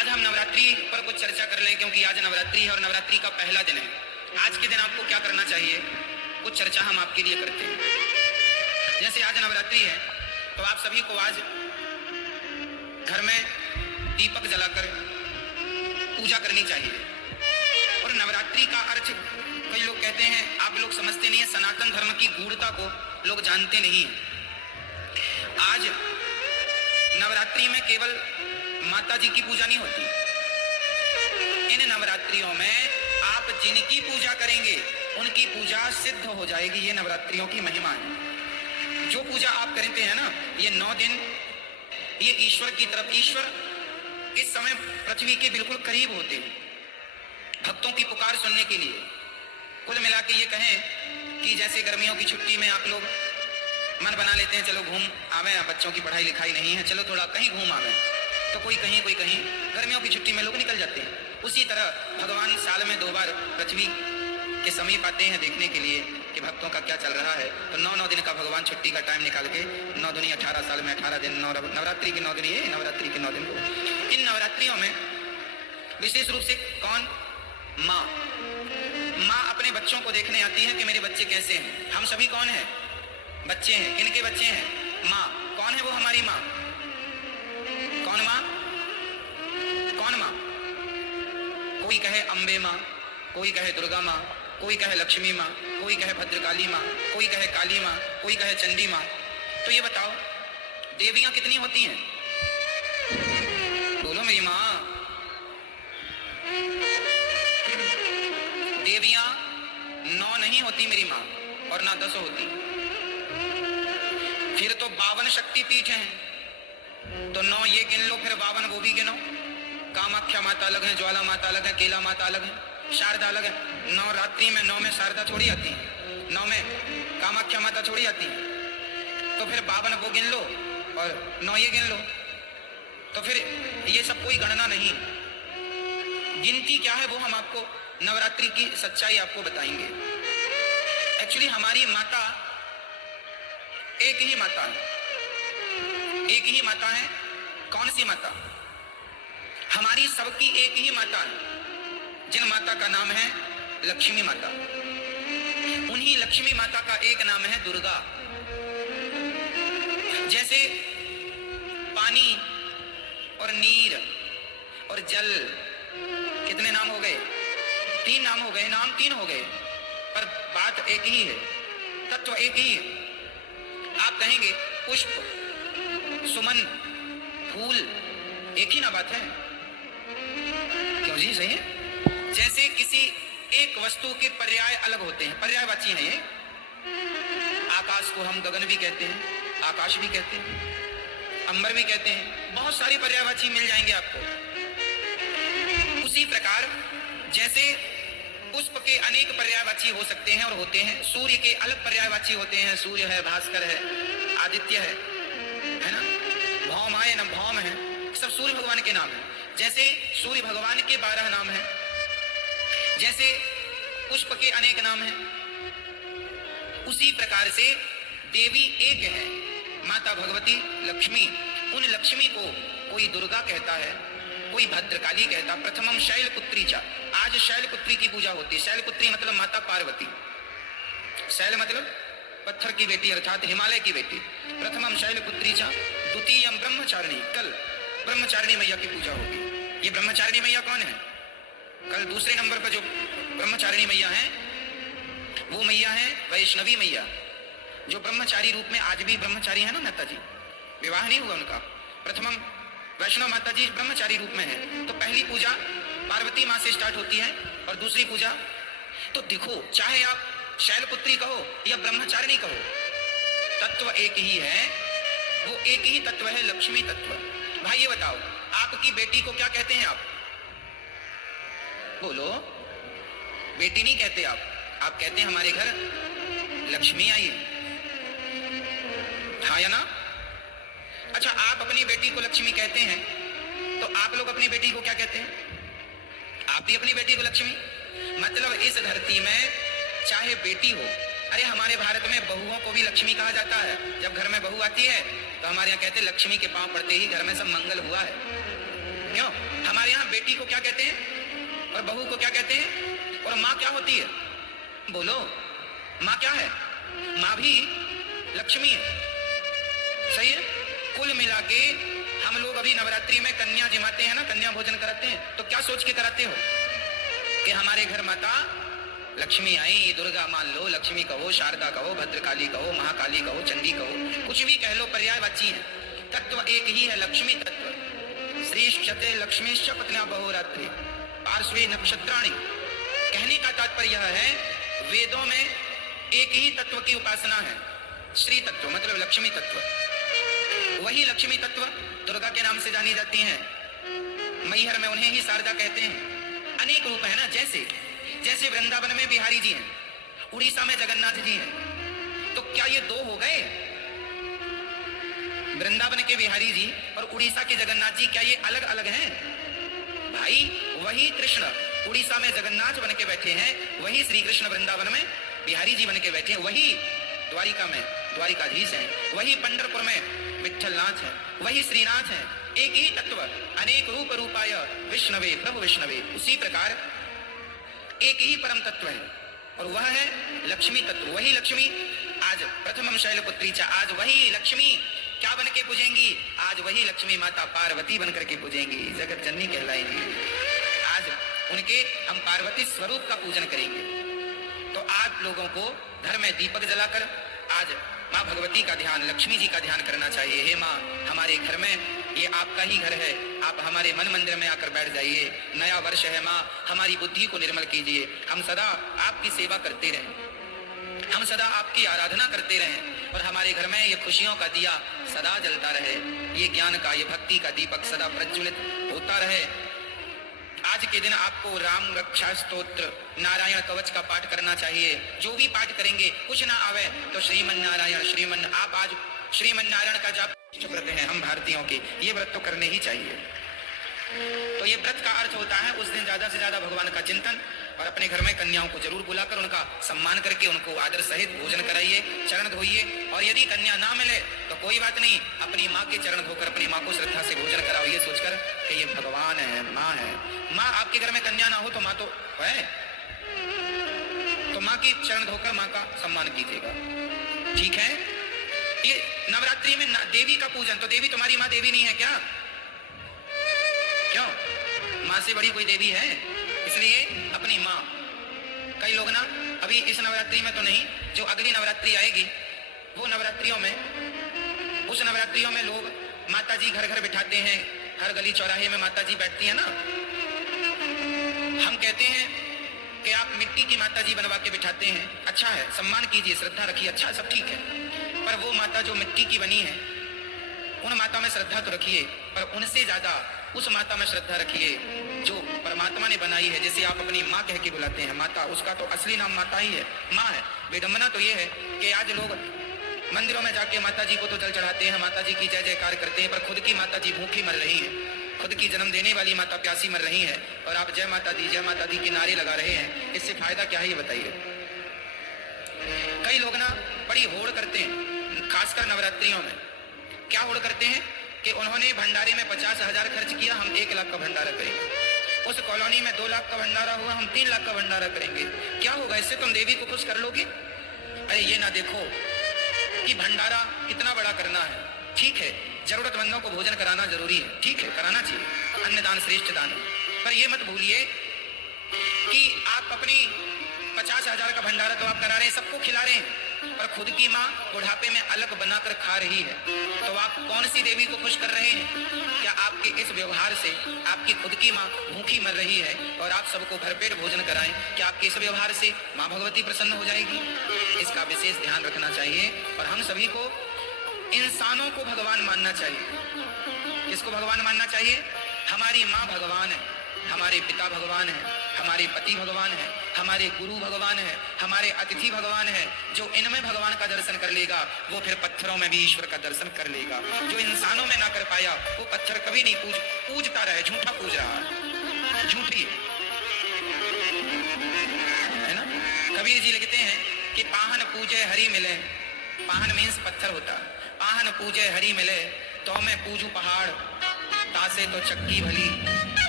आज हम नवरात्रि पर कुछ चर्चा कर लें, क्योंकि आज नवरात्रि है और नवरात्रि का पहला दिन है। आज के दिन आपको क्या करना चाहिए, कुछ चर्चा हम आपके लिए करते हैं। जैसे आज नवरात्रि है तो आप सभी को आज घर में दीपक जलाकर पूजा करनी चाहिए। और नवरात्रि का अर्थ कई लोग कहते हैं, आप लोग समझते नहीं है, सनातन धर्म की गूढ़ता को लोग जानते नहीं है। आज नवरात्रि में केवल माता जी की पूजा नहीं होती। इन नवरात्रियों में आप जिनकी पूजा करेंगे उनकी पूजा सिद्ध हो जाएगी। ये नवरात्रियों की महिमा है। जो पूजा आप करते हैं ना, ये 9 दिन ये ईश्वर की तरफ, ईश्वर इस समय पृथ्वी के बिल्कुल करीब होते हैं भक्तों की पुकार सुनने के लिए। कुल मिला के ये कहें कि जैसे गर्मियों की छुट्टी में आप लोग मन बना लेते हैं, चलो घूम आवे, बच्चों की पढ़ाई लिखाई नहीं है, चलो थोड़ा कहीं घूम आवे, तो कोई कहीं कोई कहीं, गर्मियों की छुट्टी में लोग निकल जाते हैं। उसी तरह भगवान साल में 2 बार पृथ्वी के समीप आते हैं देखने के लिए कि भक्तों का क्या चल रहा है। तो 9 दिन का भगवान छुट्टी का टाइम निकाल के 9 दूनी 18 साल में 18 दिन, नवरात्रि के 9 दिन, ये नवरात्रि के 9 दिन को इन नवरात्रियों में विशेष रूप से कौन, माँ अपने बच्चों को देखने आती है कि मेरे बच्चे कैसे हैं। हम सभी कौन है, बच्चे हैं। किनके बच्चे हैं, माँ। कौन है वो हमारी माँ, कौन माँ, कौन माँ? कोई कहे अम्बे माँ, कोई कहे दुर्गा माँ, कोई कहे लक्ष्मी माँ, कोई कहे भद्रकाली माँ, कोई कहे काली माँ, कोई कहे चंडी माँ। तो ये बताओ देवियां कितनी होती हैं, बोलो मेरी माँ। देवियां 9 नहीं होती मेरी माँ, और ना 10 होती। फिर तो 52 शक्तिपीठ हैं, तो 9 ये गिन लो, फिर 52 वो भी गिनो। कामाख्या माता अलग है, ज्वाला माता अलग है, केला माता अलग है, शारदा अलग है। नवरात्रि में 9 में शारदा थोड़ी आती है, 9 में कामाख्या माता थोड़ी आती है। तो फिर 52 वो गिन लो और 9 ये गिन लो। तो फिर ये सब कोई गणना नहीं। गिनती क्या है वो हम आपको नवरात्रि की सच्चाई आपको बताएंगे। एक्चुअली हमारी माता एक ही माता है, एक ही माता है। कौन सी माता? हमारी सबकी एक ही माता है, जिन माता का नाम है लक्ष्मी माता। उन्हीं लक्ष्मी माता का एक नाम है दुर्गा। जैसे पानी और नीर और जल, कितने नाम हो गए? 3 नाम हो गए, नाम 3 हो गए, पर बात एक ही है, तत्व एक ही है। आप कहेंगे पुष्प, सुमन, फूल, एक ही ना बात है, क्यों जी? सही है। जैसे किसी एक वस्तु के पर्याय अलग होते हैं, पर्यायवाची है ये। आकाश को हम गगन भी कहते हैं, आकाश भी कहते हैं, अंबर भी कहते हैं, बहुत सारी पर्यायवाची मिल जाएंगे आपको। उसी प्रकार जैसे पुष्प के अनेक पर्यायवाची हो सकते हैं और होते हैं, सूर्य के अलग पर्यायवाची होते हैं, सूर्य है, भास्कर है, आदित्य है ना, भौम आए न भौम है, सब सूर्य भगवान के नाम है। जैसे सूर्य भगवान के 12 नाम हैं, जैसे पुष्प के अनेक नाम हैं, उसी प्रकार से देवी एक है, माता भगवती लक्ष्मी। उन लक्ष्मी को कोई दुर्गा कहता है, कोई भद्रकाली कहता। प्रथमम शैलपुत्री चा, आज शैलपुत्री की पूजा होती है। शैलपुत्री मतलब माता पार्वती, शैल मतलब पत्थर की बेटी अर्थात हिमालय की बेटी। प्रथमम शैलपुत्री चा, द्वितीयम ब्रह्मचारिणी, कल ब्रह्मचारिणी मैया की पूजा होगी। ये ब्रह्मचारिणी मैया कौन है? कल दूसरे नंबर पर जो ब्रह्मचारिणी मैया है वो मैया है वैष्णवी मैया, जो ब्रह्मचारी रूप में आज भी ब्रह्मचारी है ना माता जी, विवाह नहीं हुआ उनका। प्रथमम वैष्णव माता जी ब्रह्मचारी रूप में है। तो पहली पूजा पार्वती माँ से स्टार्ट होती है और दूसरी पूजा, तो देखो चाहे आप शैलपुत्री कहो या ब्रह्मचारिणी कहो, तत्व एक ही है, वो एक ही तत्व है, लक्ष्मी तत्व। भाई ये बताओ आपकी बेटी को क्या कहते हैं आप? बोलो, बेटी नहीं कहते आप कहते हैं हमारे घर लक्ष्मी आई, हाँ या ना? अच्छा, आप अपनी बेटी को लक्ष्मी कहते हैं, तो आप लोग अपनी बेटी को क्या कहते हैं? आप भी अपनी बेटी को लक्ष्मी। मतलब इस धरती में चाहे बेटी हो, अरे हमारे भारत में बहुओं को भी लक्ष्मी कहा जाता है। जब घर में बहू आती है तो हमारे यहाँ कहते हैं लक्ष्मी के पांव पड़ते ही घर में सब मंगल हुआ है। क्यों? हमारे यहाँ बेटी को क्या कहते हैं और बहू को क्या कहते हैं, और माँ क्या होती है? बोलो, माँ क्या है? माँ भी लक्ष्मी है। सही है। कुल मिला के हम लोग अभी नवरात्रि में कन्या जिमाते हैं ना, कन्या भोजन कराते हैं, तो क्या सोच के कराते हो कि हमारे घर माता लक्ष्मी आई, दुर्गा मान लो, लक्ष्मी कहो, शारदा कहो, भद्रकाली कहो, महाकाली कहो, चंडी कहो, कुछ भी कह लो, पर्यायवाची है। तत्व एक ही है, लक्ष्मी तत्व। श्रीश्चते लक्ष्मीश्च पत्न्या बहुरात्रि पार्श्वे नक्षत्राणि। कहने का तात्पर्य यह है, वेदों में एक ही तत्व की उपासना है, श्री तत्व मतलब लक्ष्मी तत्व। वही लक्ष्मी तत्व दुर्गा के नाम से जानी जाती हैं। मैहर में उन्हें ही शारदा कहते हैं। अनेक रूप है ना, जैसे जैसे वृंदावन में बिहारी जी हैं, उड़ीसा में जगन्नाथ जी हैं, तो क्या ये दो हो गए? वृंदावन के बिहारी जी और उड़ीसा के जगन्नाथ जी क्या ये अलग अलग हैं? भाई वही कृष्ण उड़ीसा में जगन्नाथ बन के बैठे हैं, वही श्री कृष्ण वृंदावन में बिहारी जी बन के बैठे हैं, वही द्वारिका में द्वारिकाधीश हैं, वही पंढरपुर में विठ्ठलनाथ है, वही श्रीनाथ है। एक ही तत्व अनेक रूप रूपाय विष्णवे प्रभु विष्णवे। उसी प्रकार एक ही परम तत्व है और वह है लक्ष्मी तत्व। वही लक्ष्मी आज प्रथमम शैलपुत्री च, आज वही लक्ष्मी क्या बन के पूजेंगी? आज वही लक्ष्मी माता पार्वती बन करके पूजेंगी, जगत जननी कहलाएंगी। आज उनके हम पार्वती स्वरूप का पूजन करेंगे। तो आप लोगों को घर में दीपक जलाकर आज माँ भगवती का ध्यान, लक्ष्मी जी का ध्यान करना चाहिए। हे माँ, हमारे घर में ये आपका ही घर है, आप हमारे मन मंदिर में आकर बैठ जाइए। नया वर्ष है माँ, हमारी बुद्धि को निर्मल कीजिए। हम सदा आपकी सेवा करते रहें, हम सदा आपकी आराधना करते रहें और हमारे घर में ये खुशियों का दिया सदा जलता रहे, ये ज्ञान का, ये भक्ति का दीपक सदा प्रज्वलित होता रहे। आज के दिन आपको राम रक्षा स्तोत्र, नारायण कवच का पाठ करना चाहिए। जो भी पाठ करेंगे, कुछ ना आवे तो श्रीमन नारायण आप आज श्रीमन नारायण का जाप व्रत है हम भारतीयों के, ये व्रत तो करने ही चाहिए। तो ये व्रत का अर्थ होता है उस दिन ज्यादा से ज्यादा भगवान का चिंतन, और अपने घर में कन्याओं को जरूर बुलाकर उनका सम्मान करके उनको आदर सहित भोजन कराइए, चरण धोइए। और यदि कन्या ना मिले तो कोई बात नहीं, अपनी माँ के चरण धोकर अपनी माँ को श्रद्धा से भोजन कराओ, ये सोचकर कि ये भगवान है, माँ है। माँ आपके घर में कन्या ना हो तो माँ तो है, तो माँ की चरण धोकर माँ का सम्मान कीजिएगा, ठीक है। ये नवरात्रि में देवी का पूजन, तो देवी तुम्हारी माँ देवी नहीं है क्या? क्यों? माँ से बड़ी कोई देवी है? इसलिए अपनी माँ। कई लोग ना अभी इस नवरात्रि में तो नहीं, जो अगली नवरात्रि आएगी वो नवरात्रियों में, उस नवरात्रियों में लोग माता जी घर घर बिठाते हैं, हर गली चौराहे में माता जी बैठती है ना। हम कहते हैं कि आप मिट्टी की माता जी बनवा के बिठाते हैं, अच्छा है, सम्मान कीजिए, श्रद्धा रखिए, अच्छा सब ठीक है, पर वो माता जो मिट्टी की बनी है उन माता में श्रद्धा तो रखिए, पर उनसे ज्यादा उस माता में श्रद्धा रखिए जो परमात्मा ने बनाई है। जैसे आप अपनी माँ कह के बुलाते हैं माता, उसका तो असली नाम माता ही है, माँ है। विडंबना तो ये है कि आज लोग मंदिरों में जाके माता जी को तो जल चढ़ाते हैं, माता जी की जय जयकार करते हैं, पर खुद की माता जी भूखी मर रही है, खुद की जन्म देने वाली माता प्यासी मर रही है, और आप जय माता दी के नारे लगा रहे हैं। इससे फायदा क्या है ये बताइए। कई लोग ना बड़ी होड़ करते हैं, खासकर नवरात्रियों में। क्या होड़ करते हैं कि उन्होंने भंडारे में 50,000 खर्च किया, हम 1 लाख का भंडारा करेंगे। उस कॉलोनी में 2 लाख का भंडारा हुआ, हम 3 लाख का भंडारा करेंगे। क्या होगा इससे? तुम देवी को खुश कर लोगे? अरे ये ना देखो कि भंडारा कितना बड़ा करना है, ठीक है, जरूरतमंदों को भोजन कराना जरूरी है, ठीक है, कराना चाहिए, अन्नदान श्रेष्ठ दान है, पर ये मत भूलिए कि आप अपनी 50,000 का भंडारा तो आप करा रहे हैं, सबको खिला रहे हैं, पर खुद की माँ बुढ़ापे में अलग बनाकर खा रही है, तो आप कौन सी देवी को खुश कर रहे हैं? क्या आपके इस व्यवहार से आपकी खुद की माँ भूखी मर रही है और आप सबको भरपेट भोजन कराएं, क्या आपके इस व्यवहार से माँ भगवती प्रसन्न हो जाएगी? इसका विशेष ध्यान रखना चाहिए। और हम सभी को इंसानों को भगवान मानना चाहिए। किसको भगवान मानना चाहिए? हमारी माँ भगवान है, हमारे पिता भगवान है, हमारे पति भगवान है, हमारे गुरु भगवान है, हमारे अतिथि भगवान है। जो इनमें भगवान का दर्शन कर लेगा वो फिर पत्थरों में भी ईश्वर का दर्शन कर लेगा। जो इंसानों में ना कर पाया वो पत्थर कभी नहीं पूजता रहे, झूठा पूज रहा है, झूठी है ना। कबीर जी लिखते हैं कि पाहन पूजे हरि मिले, पाहन मीन्स पत्थर होता, पाहन पूजे हरि मिले तो मैं पूजू पहाड़, तासे तो चक्की भली,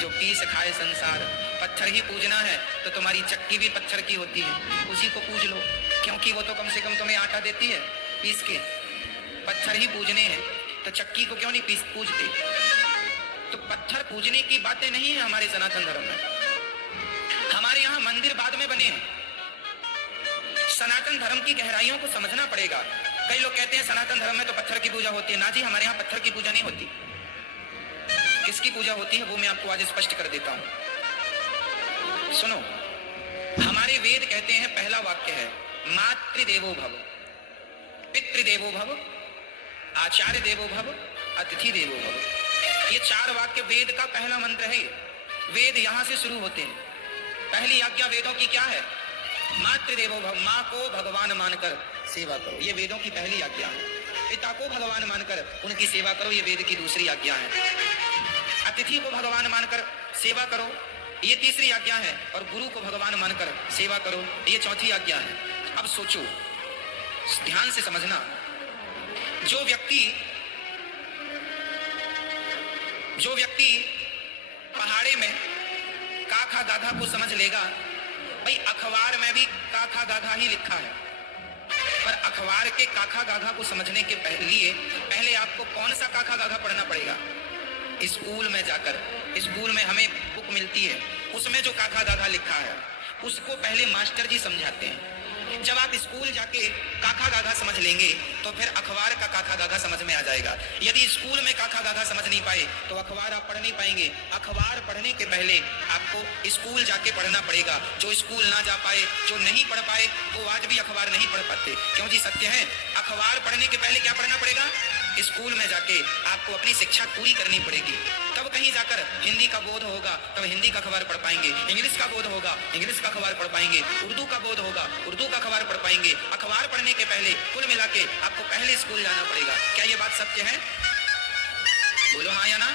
जो पीस सिखाए संसार। पत्थर ही पूजना है तो तुम्हारी चक्की भी पत्थर की होती है, उसी को पूज लो, क्योंकि वो तो कम से कम तुम्हें आटा देती है पीस के। पत्थर ही पूजने हैं तो चक्की को क्यों नहीं पूजते? तो पत्थर पूजने की बातें नहीं है हमारे सनातन धर्म में। हमारे यहाँ मंदिर बाद में बने हैं। सनातन धर्म की गहराइयों को समझना पड़ेगा। कई लोग कहते हैं सनातन धर्म में तो पत्थर की पूजा होती है। ना जी, हमारे यहाँ पत्थर की पूजा नहीं होती। किसकी पूजा होती है वो मैं आपको आज स्पष्ट कर देता हूं। सुनो, हमारे वेद कहते हैं, पहला वाक्य है मातृदेवो भव, पितृदेवो भव, आचार्य देवो भव, अतिथि देवो भव। ये 4 वाक्य वेद का पहला मंत्र है। वेद यहां से शुरू होते हैं। पहली आज्ञा वेदों की क्या है? मातृदेवो भव, माँ को भगवान मानकर सेवा करो, ये वेदों की पहली आज्ञा है। पिता को भगवान मानकर उनकी सेवा करो, ये वेद की दूसरी आज्ञा है। अतिथि को भगवान मानकर सेवा करो, ये तीसरी आज्ञा है। और गुरु को भगवान मानकर सेवा करो, ये चौथी आज्ञा है। अब सोचो, ध्यान से समझना, जो व्यक्ति पहाड़े में काखा गाघा को समझ लेगा, भाई अखबार में भी काखा गाघा ही लिखा है, पर अखबार के काखा गाघा को समझने के लिए पहले आपको कौन सा काखा गाघा पढ़ना पड़ेगा? स्कूल में जाकर, स्कूल में हमें बुक मिलती है, उसमें जो काखा गाघा लिखा है उसको पहले मास्टर जी समझाते हैं। जब आप स्कूल जाके काखा गाघा समझ लेंगे तो फिर अखबार का काखा गाघा समझ में आ जाएगा। यदि स्कूल में काखा गाघा समझ नहीं पाए तो अखबार आप पढ़ नहीं पाएंगे। अखबार पढ़ने के पहले आपको स्कूल जाके पढ़ना पड़ेगा। जो स्कूल ना जा पाए, जो नहीं पढ़ पाए, वो आज भी अखबार नहीं पढ़ पाते। क्यों जी? सत्य है, अखबार पढ़ने के पहले क्या पढ़ना पड़ेगा? स्कूल में जाके आपको अपनी शिक्षा पूरी करनी पड़ेगी। तब कहीं जाकर हिंदी का बोध होगा, तब हिंदी का अखबार पढ़ पाएंगे। इंग्लिश का बोध होगा, इंग्लिश का अखबार पढ़ पाएंगे। उर्दू का बोध होगा, उर्दू का अखबार पढ़ पाएंगे। अखबार पढ़ने के पहले कुल मिला के आपको पहले स्कूल जाना पड़ेगा। क्या ये बात सत्य है? बोलो हाँ या ना।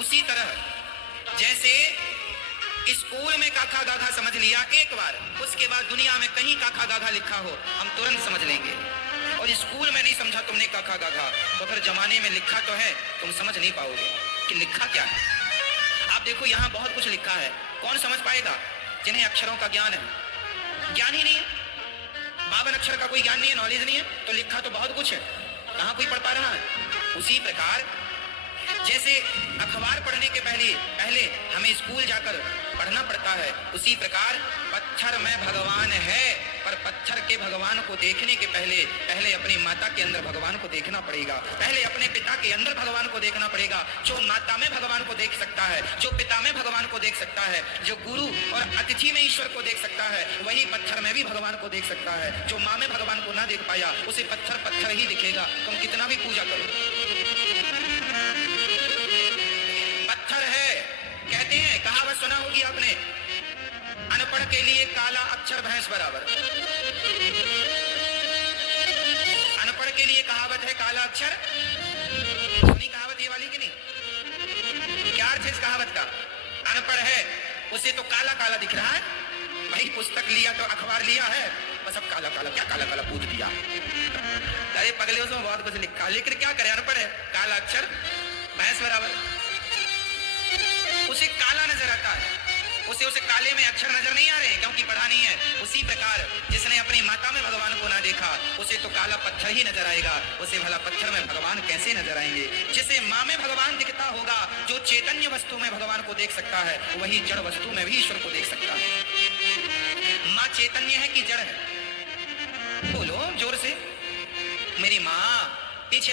उसी तरह जैसे स्कूल में काखा गाघा समझ लिया एक बार, उसके बाद दुनिया में कहीं काखा गाघा लिखा हो हम तुरंत समझ लेंगे। और स्कूल में नहीं समझा तुमने काखा गाघा, तो फिर जमाने में लिखा तो है, तुम समझ नहीं पाओगे कि लिखा क्या है। आप देखो यहाँ बहुत कुछ लिखा है, कौन समझ पाएगा? जिन्हें अक्षरों का ज्ञान है। ज्ञान ही नहीं है, 52 अक्षर का कोई ज्ञान नहीं है, नॉलेज नहीं है, तो लिखा तो बहुत कुछ है, कहाँ कोई पढ़ पा रहा है? उसी प्रकार जैसे अखबार पढ़ने के पहले हमें स्कूल जाकर पढ़ना पड़ता है, उसी प्रकार पत्थर में भगवान है, पर पत्थर के भगवान को देखने के पहले अपनी माता के अंदर भगवान को देखना पड़ेगा। पहले अपने पिता के अंदर भगवान को देखना पड़ेगा। जो माता में भगवान को देख सकता है, जो पिता में भगवान को देख सकता है, जो गुरु और अतिथि में ईश्वर को देख सकता है, वही पत्थर में भी भगवान को देख सकता है। जो माँ में भगवान को ना देख पाया, उसे पत्थर ही दिखेगा, तुम कितना भी पूजा करो। पत्थर है, कहते हैं, कहावत सुना होगी आपने, अनपढ़ के लिए काला अक्षर भैंस बराबर। अनपढ़ के लिए कहावत है काला अक्षर। सुनी कहावत ये वाली कि नहीं? क्या अर्थ है इस कहावत का? अनपढ़ है, उसे तो काला काला दिख रहा है। भाई पुस्तक लिया तो अखबार लिया है, बस अब काला काला, क्या काला काला पूछ दिया। अरे पगले, उसमें बहुत कुछ लिखा, लेकिन क्या करे, अनपढ़ है, काला अक्षर भैंस बराबर। उसे काला नजर आता है, उसे काले में अक्षर नजर नहीं आ रहे, क्योंकि पढ़ा नहीं है। उसी प्रकार जिसने अपनी माता में भगवान को ना देखा, उसे तो काला पत्थर ही नजर आएगा, उसे भला पत्थर में भगवान कैसे नजर आएंगे? जिसे माँ में भगवान दिखता होगा, जो चैतन्य वस्तु में भगवान को देख सकता है, वही जड़ वस्तु में भी ईश्वर को देख सकता है। माँ चैतन्य है कि जड़ है? बोलो जोर से। मेरी माँ पीछे